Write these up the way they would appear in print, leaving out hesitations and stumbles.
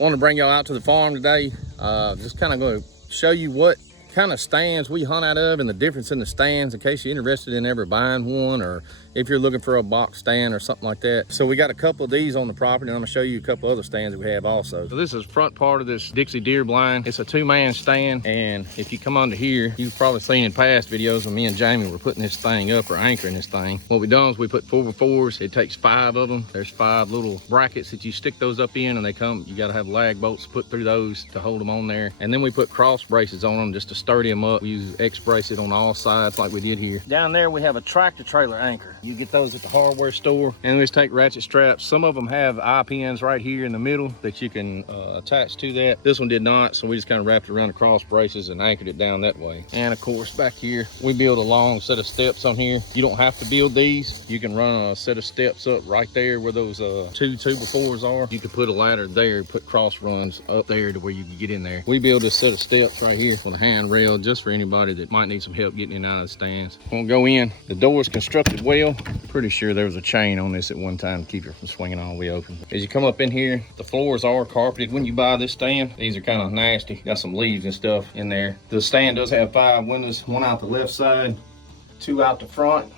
Want to bring y'all out to the farm today. Just kind of going to show you what kind of stands we hunt out of and the difference in the stands in case you're interested in ever buying one, or if you're looking for a box stand or something like that. So we got a couple of these on the property, and I'm gonna show you a couple other stands that we have also. So this is front part of this Dixie deer blind. It's a 2-man stand, and if you come under here, you've probably seen in past videos when me and Jamie were putting this thing up or anchoring this thing. What we done is we put 4x4s. It takes 5 of them. There's 5 little brackets that you stick those up in, and they come, you gotta have lag bolts put through those to hold them on there. And then we put cross braces on them just to sturdy them up. We use X braces on all sides like we did here. Down there we have a tractor trailer anchor. You get those at the hardware store, and we just take ratchet straps. Some of them have eye pins right here in the middle that you can attach to that. This one did not, so we just kind of wrapped it around the cross braces and anchored it down that way. And of course back here we build a long set of steps on here. You don't have to build these. You can run a set of steps up right there where those 2 2x4s are. You could put a ladder there, put cross runs up there to where you can get in there. We build this set of steps right here with a handrail just for anybody that might need some help getting in and out of the stands. We'll go in. The door is constructed well. Pretty sure there was a chain on this at one time to keep it from swinging all the way open. As you come up in here, the floors are carpeted when you buy this stand. These are kind of nasty. Got some leaves and stuff in there. The stand does have 5 windows, 1 out the left side, 2 out the front,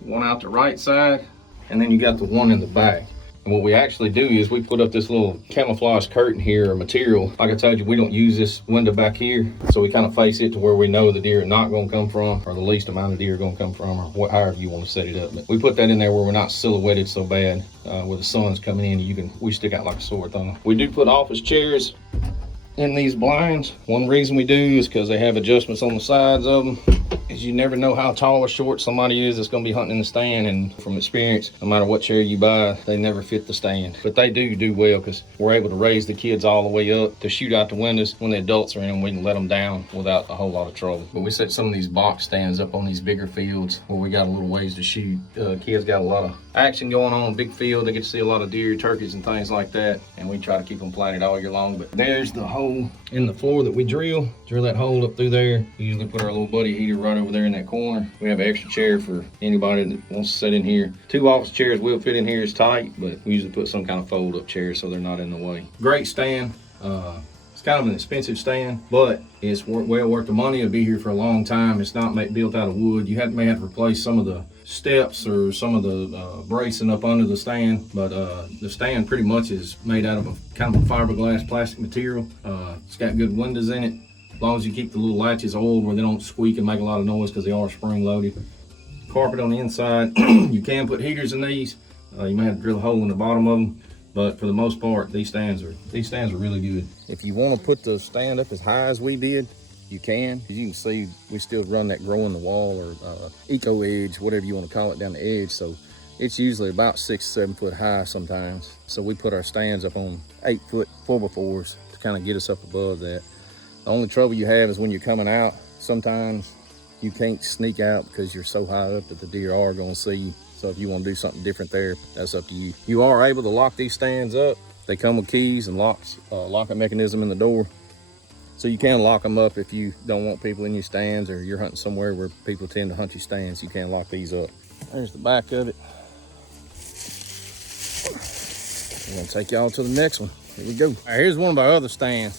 1 out the right side, and then you got the 1 in the back. And what we actually do is we put up this little camouflage curtain here or material. Like I told you, we don't use this window back here. So we kind of face it to where we know the deer are not going to come from, or the least amount of deer are going to come from, or however you want to set it up. But we put that in there where we're not silhouetted so bad where the sun's coming in. We stick out like a sore thumb. We do put office chairs in these blinds. One reason we do is because they have adjustments on the sides of them. Is you never know how tall or short somebody is that's going to be hunting in the stand, and from experience, no matter what chair you buy, they never fit the stand. But they do well because we're able to raise the kids all the way up to shoot out the windows. When the adults are in them, we can let them down without a whole lot of trouble. But we set some of these box stands up on these bigger fields where we got a little ways to shoot. Kids got a lot of action going on, big field. They get to see a lot of deer, turkeys, and things like that. And we try to keep them planted all year long. But there's the hole in the floor that we drill that hole up through there. We usually put our little buddy heater right over there in that corner. We have an extra chair for anybody that wants to sit in here. 2 office chairs will fit in here. It's tight, but we usually put some kind of fold up chair so they're not in the way. Great stand. It's kind of an expensive stand, but it's well worth the money. It'll be here for a long time. It's not built out of wood. You may have to replace some of the steps or some of the bracing up under the stand, but the stand pretty much is made out of a kind of a fiberglass plastic material. It's got good windows in it, as long as you keep the little latches oiled where they don't squeak and make a lot of noise because they are spring loaded. Carpet on the inside. You can put heaters in these. You may have to drill a hole in the bottom of them, but for the most part, these stands are really good. If you want to put the stand up as high as we did, you can. As you can see, we still run that grow in the wall or eco edge, whatever you want to call it, down the edge. So it's usually about 6 or 7 foot high sometimes. So we put our stands up on 8 foot 4x4s to kind of get us up above that. The only trouble you have is when you're coming out, sometimes you can't sneak out because you're so high up that the deer are going to see you. So if you want to do something different there, that's up to you. You are able to lock these stands up. They come with keys and locking mechanism in the door. So you can lock them up if you don't want people in your stands, or you're hunting somewhere where people tend to hunt your stands. You can lock these up. There's the back of it. I'm gonna take y'all to the next one. Here we go. All right, here's one of our other stands.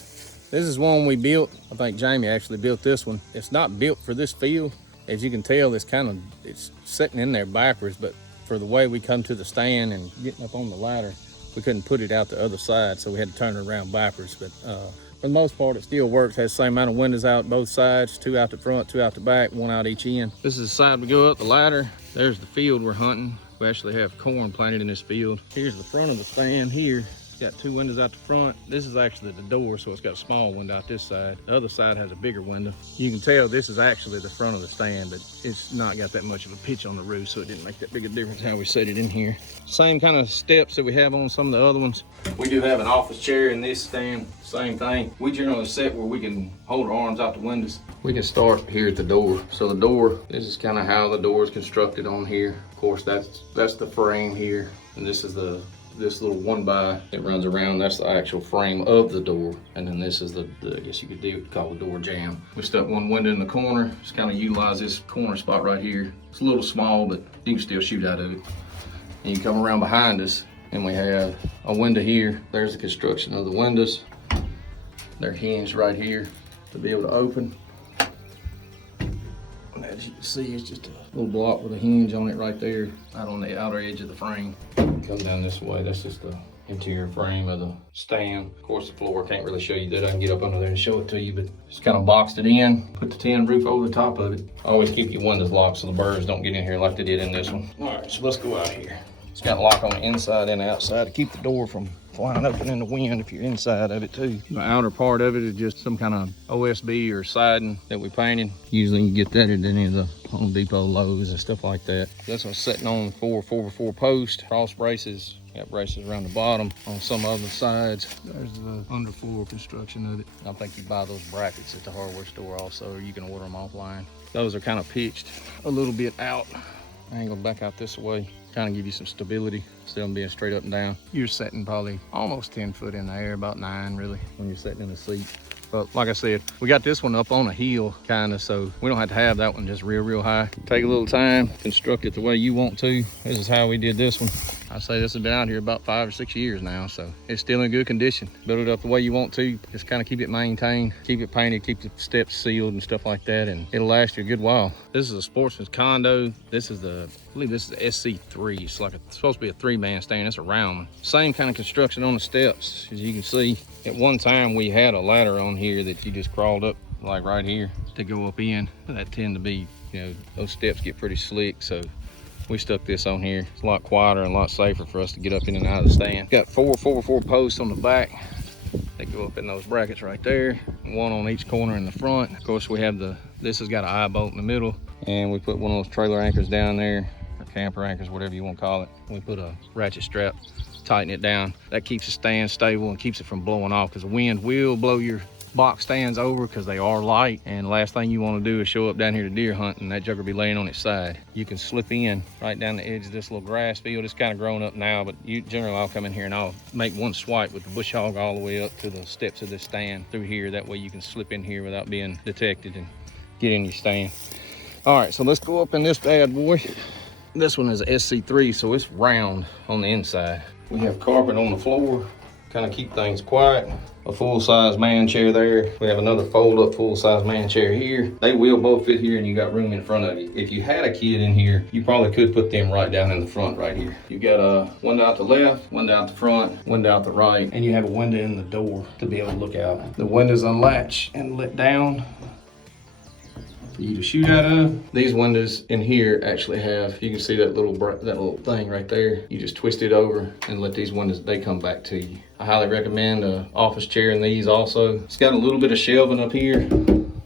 This is one we built. I think Jamie actually built this one. It's not built for this field. As you can tell, it's sitting in there backwards, but for the way we come to the stand and getting up on the ladder, we couldn't put it out the other side, so we had to turn it around backwards. But for the most part, it still works. Has the same amount of windows out both sides, 2 out the front, 2 out the back, 1 out each end. This is the side we go up the ladder. There's the field we're hunting. We actually have corn planted in this field. Here's the front of the stand here. Got 2 windows out the front. This is actually the door, so it's got a small window out this side. The other side has a bigger window. You can tell this is actually the front of the stand, but it's not got that much of a pitch on the roof, so it didn't make that big a difference how we set it in here. Same kind of steps that we have on some of the other ones. We do have an office chair in this stand, same thing. We generally set where we can hold our arms out the windows. We can start here at the door. So the door, this is kind of how the door is constructed on here. Of course, that's the frame here, and this is this little 1x that runs around. That's the actual frame of the door, and then this is the I guess you could call the door jamb. We stuck 1 window in the corner. Just kind of utilize this corner spot right here. It's a little small, but you can still shoot out of it. And you come around behind us, And we have a window here. There's the construction of the windows. They're hinged right here to be able to open. And as you can see, it's just a little block with a hinge on it right there, out on the outer edge of the frame. Come down this way, that's just the interior frame of the stand. Of course, the floor, can't really show you that. I can get up under there and show it to you, but just kind of boxed it in, put the tin roof over the top of it. Always keep your windows locked so the birds don't get in here like they did in this one. All right, so let's go out here. It's got a lock on the inside and the outside to keep the door from flying open in the wind if you're inside of it too. The outer part of it is just some kind of OSB or siding that we painted. Usually you can get that at any of the Home Depot, Lowe's and stuff like that. That's what's sitting on 4x4 post, cross braces. Got braces around the bottom on some other sides. There's the underfloor construction of it. I think you buy those brackets at the hardware store also, or you can order them offline. Those are kind of pitched a little bit out. I ain't gonna back out this way. Kind of give you some stability, still being straight up and down. You're sitting probably almost 10 foot in the air, about 9 really, when you're sitting in the seat. But like I said, we got this one up on a hill kind of, so we don't have to have that one just real high. Take a little time, construct it the way you want to. This is how we did this one. I say this has been out here about 5 or 6 years now, so it's still in good condition. Build it up the way you want to, just kind of keep it maintained, keep it painted, keep the steps sealed and stuff like that, and it'll last you a good while. This is a Sportsman's condo. This is the, I believe this is the SC3. It's like it's supposed to be a 3-man stand. It's a round one. Same kind of construction on the steps. As you can see, at one time we had a ladder on here that you just crawled up like right here to go up in. That tend to be, you know, those steps get pretty slick, so we stuck this on here. It's a lot quieter and a lot safer for us to get up in and out of the stand. Got 4 4x4 posts on the back. They go up in those brackets right there. One on each corner in the front. Of course, we have this has got an eye bolt in the middle, and we put one of those trailer anchors down there, or camper anchors, whatever you want to call it. We put a ratchet strap, tighten it down. That keeps the stand stable and keeps it from blowing off, because the wind will blow your box stands over because they are light, and the last thing you want to do is show up down here to deer hunt and that jugger be laying on its side. You can slip in right down the edge of this little grass field. It's kind of grown up now, but generally I'll come in here and I'll make one swipe with the bush hog all the way up to the steps of this stand through here. That way you can slip in here without being detected and get in your stand. All right, so let's go up in this bad boy. This one is a SC3, so it's round on the inside. We have carpet on the floor, kind of keep things quiet. A full-size man chair there. We have another fold-up full-size man chair here. They will both fit here, and you got room in front of you. If you had a kid in here, you probably could put them right down in the front right here. You got a window out the left, window out the front, window out the right, and you have a window in the door to be able to look out. The windows unlatch and let down for you to shoot out of. These windows in here actually have, you can see that little thing right there. You just twist it over and let these windows, they come back to you. I highly recommend an office chair in these also. It's got a little bit of shelving up here.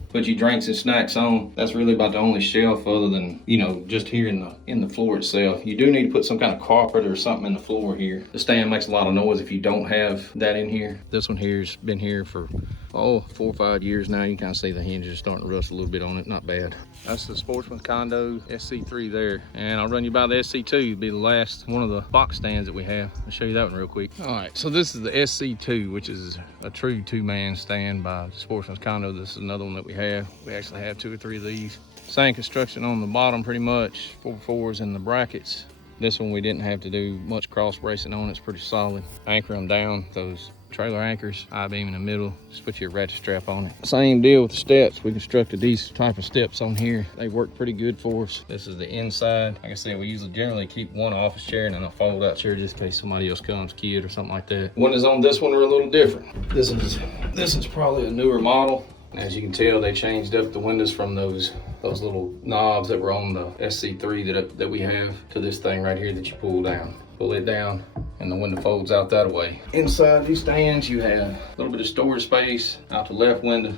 Put your drinks and snacks on. That's really about the only shelf other than, you know, just here in the floor itself. You do need to put some kind of carpet or something in the floor here. The stand makes a lot of noise if you don't have that in here. This one here's been here for 4 or 5 years now. You can kind of see the hinges are starting to rust a little bit on it. Not bad. That's the Sportsman Condo SC3 there. And I'll run you by the SC2. It'll be the last one of the box stands that we have. I'll show you that one real quick. All right, so this is the SC2, which is a true 2-man stand by Sportsman's Condo. This is another one that we have. We actually have 2 or 3 of these. Same construction on the bottom pretty much. 4x4s in the brackets. This one we didn't have to do much cross bracing on. It's pretty solid. Anchor them down, those trailer anchors, I-beam in the middle. Just put your ratchet strap on it. Same deal with the steps. We constructed these type of steps on here. They work pretty good for us. This is the inside. Like I said, we usually generally keep one office chair and then a fold out chair just in case somebody else comes, kid or something like that. Windows on this one are a little different. This is probably a newer model. As you can tell, they changed up the windows from those little knobs that were on the SC3 that we have to this thing right here that you pull down. Pull it down and the window folds out that way. Inside these stands, you have a little bit of storage space out the left window.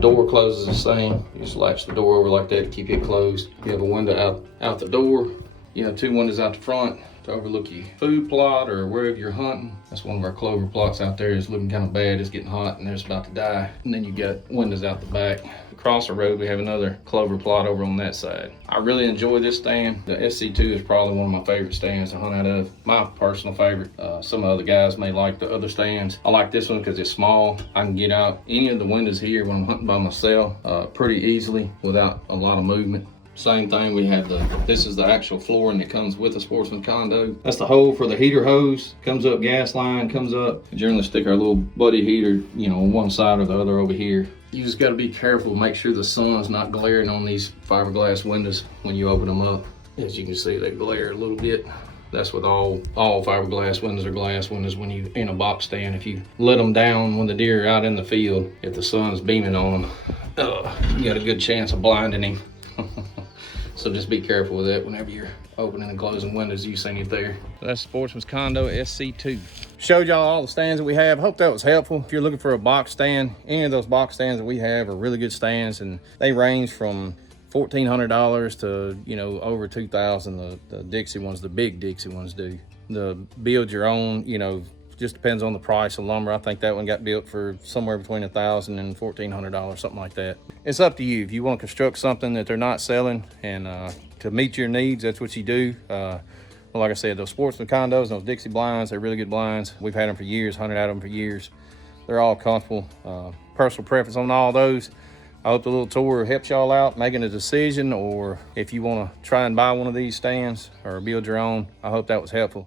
Door closes the same. You just latch the door over like that to keep it closed. You have a window out the door. You have 2 windows out the front to overlook your food plot or wherever you're hunting. That's one of our clover plots out there. It's looking kind of bad. It's getting hot and it's about to die. And then you got windows out the back. Across the road, we have another clover plot over on that side. I really enjoy this stand. The SC2 is probably one of my favorite stands to hunt out of. My personal favorite. Some other guys may like the other stands. I like this one because it's small. I can get out any of the windows here when I'm hunting by myself pretty easily without a lot of movement. Same thing, we have this is the actual flooring that comes with the Sportsman condo. That's the hole for the heater hose. Comes up, gas line comes up. We generally stick our little buddy heater, you know, on one side or the other over here. You just gotta be careful, make sure the sun's not glaring on these fiberglass windows when you open them up. As you can see, they glare a little bit. That's with all fiberglass windows or glass windows when you in a box stand. If you let them down when the deer are out in the field, if the sun's beaming on them, you got a good chance of blinding him. So just be careful with that whenever you're opening and closing windows. You seen it there. That's Sportsman's Condo SC2. Showed y'all all the stands that we have. Hope that was helpful. If you're looking for a box stand, any of those box stands that we have are really good stands, and they range from $1,400 to, you know, over $2,000. The Dixie ones, the big Dixie ones do. The build your own, you know, just depends on the price of lumber. I think that one got built for somewhere between $1,000 and $1,400, something like that. It's up to you. If you want to construct something that they're not selling and to meet your needs, that's what you do. Well, like I said, those Sportsman condos, those Dixie blinds, they're really good blinds. We've had them for years, hunted out of them for years. They're all comfortable. Personal preference on all those. I hope the little tour helps y'all out making a decision, or if you want to try and buy one of these stands or build your own, I hope that was helpful.